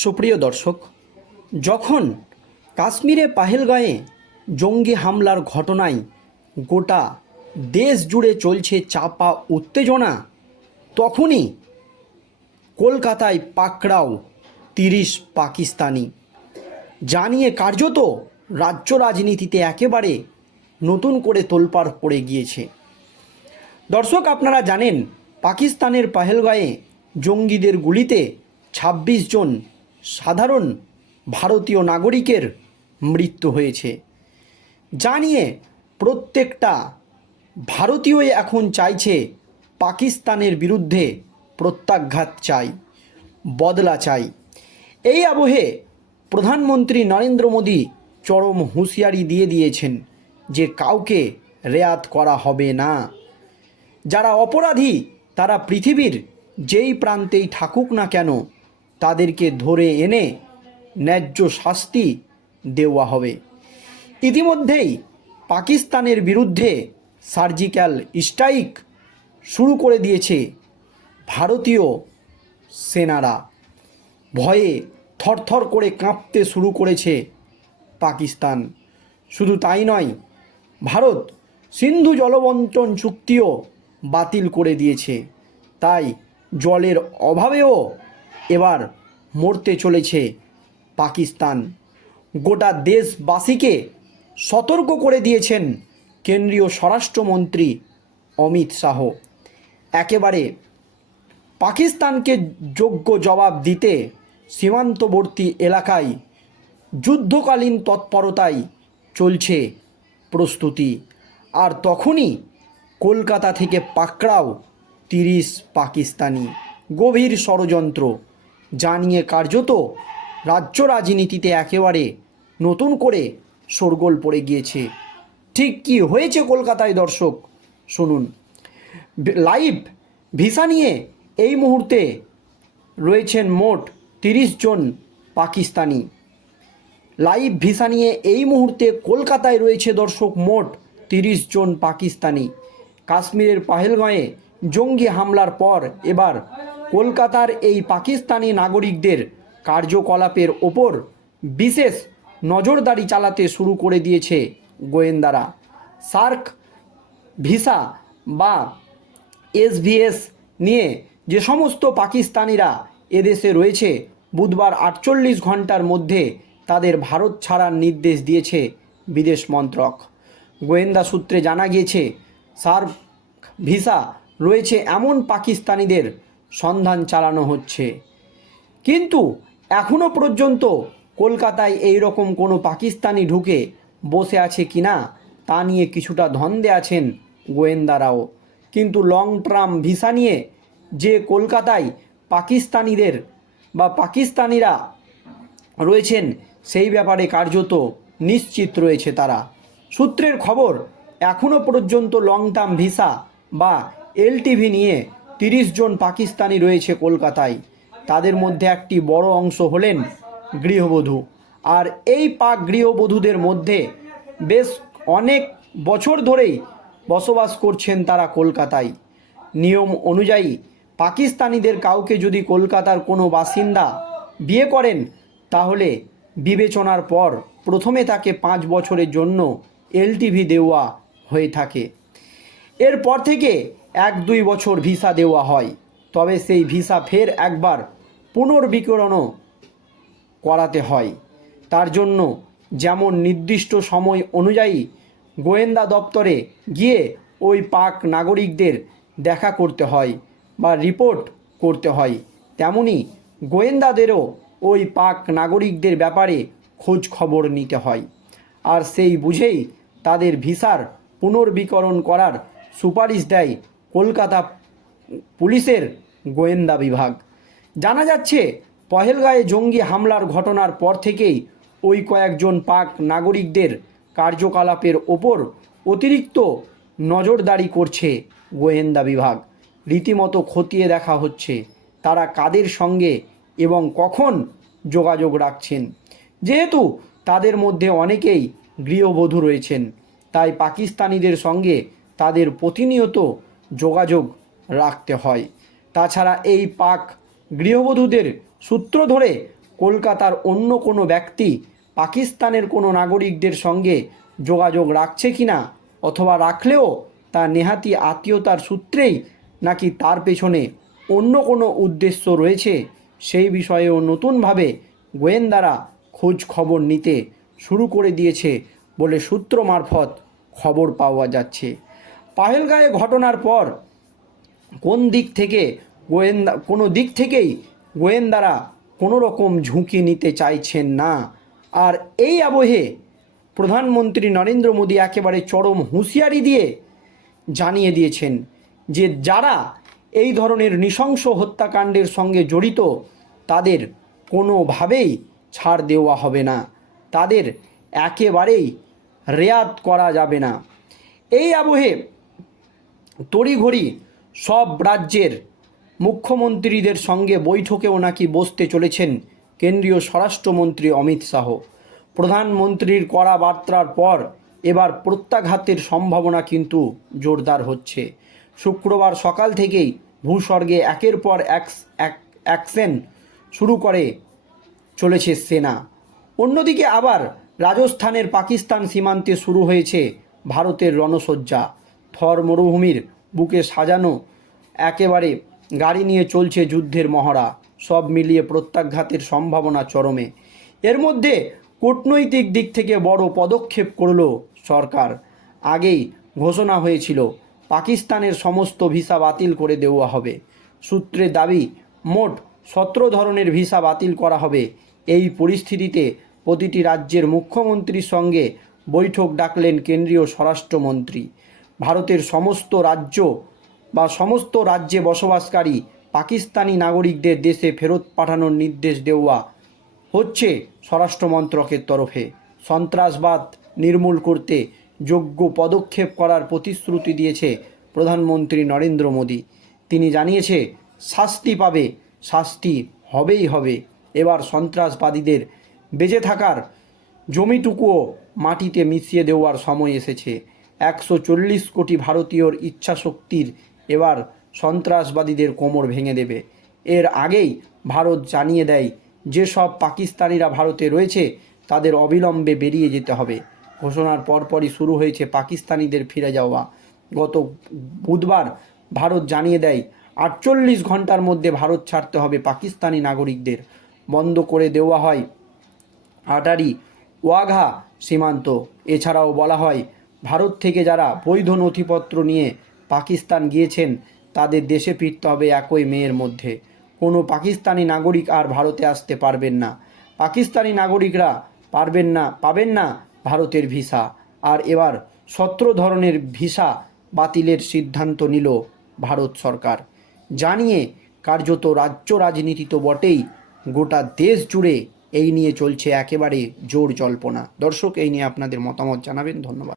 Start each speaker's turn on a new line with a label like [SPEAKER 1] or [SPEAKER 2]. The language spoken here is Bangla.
[SPEAKER 1] সুপ্রিয় দর্শক, যখন কাশ্মীরে পাহেলগাঁয়ে জঙ্গি হামলার ঘটনায় গোটা দেশ জুড়ে চলছে চাপা উত্তেজনা, তখনই কলকাতায় পাকড়াও তিরিশ পাকিস্তানি। জানিয়ে কার্যত রাজ্য রাজনীতিতে একেবারে নতুন করে তোলপাড় পড়ে গিয়েছে। দর্শক, আপনারা জানেন, পাকিস্তানের পাহেলগাঁয়ে জঙ্গিদের গুলিতে ২৬ জন সাধারণ ভারতীয় নাগরিকের মৃত্যু হয়েছে। যা নিয়ে প্রত্যেকটা ভারতীয়ই এখন চাইছে পাকিস্তানের বিরুদ্ধে প্রত্যাঘাত চাই, বদলা চাই। এই আবহে প্রধানমন্ত্রী নরেন্দ্র মোদী চরম হুঁশিয়ারি দিয়ে দিয়েছেন যে কাউকে রেয়াত করা হবে না। যারা অপরাধী, তারা পৃথিবীর যেই প্রান্তেই থাকুক না কেন তাদেরকে ধরে এনে ন্যায্য শাস্তি দেওয়া হবে। ইতিমধ্যেই পাকিস্তানের বিরুদ্ধে সার্জিক্যাল স্ট্রাইক শুরু করে দিয়েছে ভারতীয় সেনারা। ভয়ে থরথর করে কাঁপতে শুরু করেছে পাকিস্তান। শুধু তাই নয়, ভারত সিন্ধু জলবন্টন চুক্তিও বাতিল করে দিয়েছে। তাই জলের অভাবেও এবার মরতে চলেছে পাকিস্তান। গোটা দেশবাসীকে সতর্ক করে দিয়েছেন কেন্দ্রীয় স্বরাষ্ট্রমন্ত্রী অমিত শাহ। একেবারে পাকিস্তানকে যোগ্য জবাব দিতে সীমান্তবর্তী এলাকায় যুদ্ধকালীন তৎপরতায় চলছে প্রস্তুতি। আর তখনই কলকাতা থেকে পাকড়াও তিরিশ পাকিস্তানি। গভীর ষড়যন্ত্র। জানিয়ে কার্যত রাজ্য রাজনীতিতে একেবারে নতুন করে শোরগোল পড়ে গিয়েছে। ঠিক কি হয়েছে কলকাতায় দর্শক? শুনুন। লাইভ ভিসা নিয়ে এই মুহূর্তে রয়েছেন মোট তিরিশ জন পাকিস্তানি। লাইভ ভিসা নিয়ে এই মুহূর্তে কলকাতায় রয়েছে দর্শক মোট তিরিশ জন পাকিস্তানি। কাশ্মীরের পাহেলগাঁয়ে জঙ্গি হামলার পর এবার কলকাতার এই পাকিস্তানি নাগরিকদের কার্যকলাপের ওপর বিশেষ নজরদারি চালাতে শুরু করে দিয়েছে গোয়েন্দারা। সার্ক, ভিসা বা এসভিএস নিয়ে যে সমস্ত পাকিস্তানিরা এদেশে রয়েছে, বুধবার আটচল্লিশ ঘণ্টার মধ্যে তাদের ভারত ছাড়ার নির্দেশ দিয়েছে বিদেশ মন্ত্রক। গোয়েন্দা সূত্রে জানা গিয়েছে, সার্ক, ভিসা রয়েছে এমন পাকিস্তানিদের সন্ধান চালানো হচ্ছে। কিন্তু এখনও পর্যন্ত কলকাতায় এই রকম কোনো পাকিস্তানি ঢুকে বসে আছে কিনা তা নিয়ে কিছুটা ধন্দে আছেন গোয়েন্দারাও। কিন্তু লং টার্ম ভিসা নিয়ে যে কলকাতায় পাকিস্তানিদের বা পাকিস্তানিরা রয়েছেন, সেই ব্যাপারে কার্যত নিশ্চিত রয়েছে তারা। সূত্রের খবর এখনও পর্যন্ত লং টার্ম ভিসা বা এলটিভি নিয়ে তিরিশ জন পাকিস্তানি রয়েছে কলকাতায়। তাদের মধ্যে একটি বড় অংশ হলেন গৃহবধূ। আর এই পাক গৃহবধূদের মধ্যে বেশ অনেক বছর ধরেই বসবাস করছেন তারা কলকাতায়। নিয়ম অনুযায়ী পাকিস্তানিদের কাউকে যদি কলকাতার কোনো বাসিন্দা বিয়ে করেন, তাহলে বিবেচনার পর প্রথমে তাকে পাঁচ বছরের জন্য এলটিভি দেওয়া হয়ে থাকে। এরপর থেকে এক দুই বছর ভিসা দেওয়া হয়। তবে সেই ভিসা ফের একবার পুনর্বিকরণও করাতে হয়। তার জন্য যেমন নির্দিষ্ট সময় অনুযায়ী গোয়েন্দা দপ্তরে গিয়ে ওই পাক নাগরিকদের দেখা করতে হয় বা রিপোর্ট করতে হয়। তেমনি গোয়েন্দাদেরও ওই পাক নাগরিকদের ব্যাপারে খোঁজ খবর নিতে হয়। আর সেই বুঝেই তাদের ভিসার পুনর্বিকরণ করার সুপারিশ দেয় কলকাতা পুলিশের গোয়েন্দা বিভাগ। জানা যাচ্ছে, পহেলগাঁয়ে জঙ্গি হামলার ঘটনার পর থেকেই ওই কয়েকজন পাক নাগরিকদের কার্যকলাপের ওপর অতিরিক্ত নজরদারি করছে গোয়েন্দা বিভাগ। রীতিমতো খতিয়ে দেখা হচ্ছে, তারা কাদের সঙ্গে এবং কখন যোগাযোগ রাখছেন। যেহেতু তাদের মধ্যে অনেকেই গৃহবধূ রয়েছেন, তাই পাকিস্তানিদের সঙ্গে তাদের প্রতিনিয়ত যোগাযোগ রাখতে হয়। তাছাড়া এই পাক গৃহবধূদের সূত্র ধরে কলকাতার অন্য কোনো ব্যক্তি পাকিস্তানের কোনো নাগরিকদের সঙ্গে যোগাযোগ রাখছে কিনা অথবা রাখলেও তা নেহাতি আত্মীয়তার সূত্রেই নাকি তার পেছনে অন্য কোনো উদ্দেশ্য রয়েছে, সেই বিষয়েও নতুনভাবে গোয়েন্দারা খোঁজ খবর নিতে শুরু করে দিয়েছে বলে সূত্র মারফত খবর পাওয়া যাচ্ছে। পাহেলগাঁয়ে ঘটনার পর কোন দিক থেকে গোয়েন্দা, কোনো দিক থেকেই গোয়েন্দারা কোনো রকম ঝুঁকি নিতে চাইছেন না? আর এই আবহে প্রধানমন্ত্রী নরেন্দ্র মোদী একেবারে চরম হুঁশিয়ারি দিয়ে জানিয়ে দিয়েছেন যে যারা এই ধরনের নৃশংস হত্যাকাণ্ডের সঙ্গে জড়িত, তাদের কোনোভাবেই ছাড় দেওয়া হবে না। তাদের একেবারেই রেয়াত করা যাবে না। এই আবহে তড়িঘড়ি সব রাজ্যের মুখ্যমন্ত্রীদের সঙ্গে বৈঠকেও নাকি বসতে চলেছেন কেন্দ্রীয় স্বরাষ্ট্রমন্ত্রী অমিত শাহ। প্রধানমন্ত্রীর করা বার্তার পর এবার প্রত্যাঘাতের সম্ভাবনা কিন্তু জোরদার হচ্ছে। শুক্রবার সকাল থেকেই ভূস্বর্গে একের পর এক- অ্যাকশন শুরু করে চলেছে সেনা। অন্যদিকে আবার রাজস্থানের পাকিস্তান সীমান্তে শুরু হয়েছে ভারতের রণসজ্জা। থর মরুভূমির বুকে সাজানো, একেবারে গাড়ি নিয়ে চলছে যুদ্ধের মহড়া, সব মিলিয়ে প্রত্যাঘাতের সম্ভাবনা চরমে। এর মধ্যে কূটনৈতিক দিক থেকে বড় পদক্ষেপ করল সরকার। আগেই ঘোষণা হয়েছিল, পাকিস্তানের সমস্ত ভিসা বাতিল করে দেওয়া হবে। সূত্রে দাবি, মোট সতেরো ধরনের ভিসা বাতিল করা হবে। এই পরিস্থিতিতে প্রতিটি রাজ্যের মুখ্যমন্ত্রীর সঙ্গে বৈঠক ডাকলেন কেন্দ্রীয় স্বরাষ্ট্রমন্ত্রী। ভারতের সমস্ত রাজ্য বা সমস্ত রাজ্যে বসবাসকারী পাকিস্তানি নাগরিকদের দেশে ফেরত পাঠানোর নির্দেশ দেওয়া হচ্ছে স্বরাষ্ট্র মন্ত্রকের তরফে। সন্ত্রাসবাদ নির্মূল করতে যোগ্য পদক্ষেপ করার প্রতিশ্রুতি দিয়েছে প্রধানমন্ত্রী নরেন্দ্র মোদী। তিনি জানিয়েছে, শাস্তি পাবে, শাস্তি হবেই হবে। এবার সন্ত্রাসবাদীদের বেঁচে থাকার জমিটুকুও মাটিতে মিশিয়ে দেওয়ার সময় এসেছে। একশো চল্লিশ কোটি ভারতীয়র ইচ্ছাশক্তির এবার সন্ত্রাসবাদীদের কোমর ভেঙে দেবে। এর আগেই ভারত জানিয়ে দেয়, যেসব পাকিস্তানিরা ভারতে রয়েছে, তাদের অবিলম্বে বেরিয়ে যেতে হবে। ঘোষণার পরপরই শুরু হয়েছে পাকিস্তানিদের ফিরে যাওয়া। গত বুধবার ভারত জানিয়ে দেয়, আটচল্লিশ ঘণ্টার মধ্যে ভারত ছাড়তে হবে পাকিস্তানি নাগরিকদের। বন্ধ করে দেওয়া হয় আটারি ওয়াঘা সীমান্ত। এছাড়াও বলা হয় ভারত থেকে যারা বৈধ নথিপত্র নিয়ে পাকিস্তান গিয়েছেন, তাদের দেশে ফিরতে হবে একই মেয়ের মধ্যে। কোনো পাকিস্তানি নাগরিক আর ভারতে আসতে পারবেন না। পাকিস্তানি নাগরিকরা পারবেন না, পাবেন না ভারতের ভিসা। আর এবার সতেরো ধরনের ভিসা বাতিলের সিদ্ধান্ত নিল ভারত সরকার। জানিয়ে কার্যত রাজ্য রাজনীতি তো বটেই, গোটা দেশ জুড়ে এই নিয়ে চলছে একেবারে জোর জল্পনা। দর্শক, এই নিয়ে আপনাদের মতামত জানাবেন। ধন্যবাদ।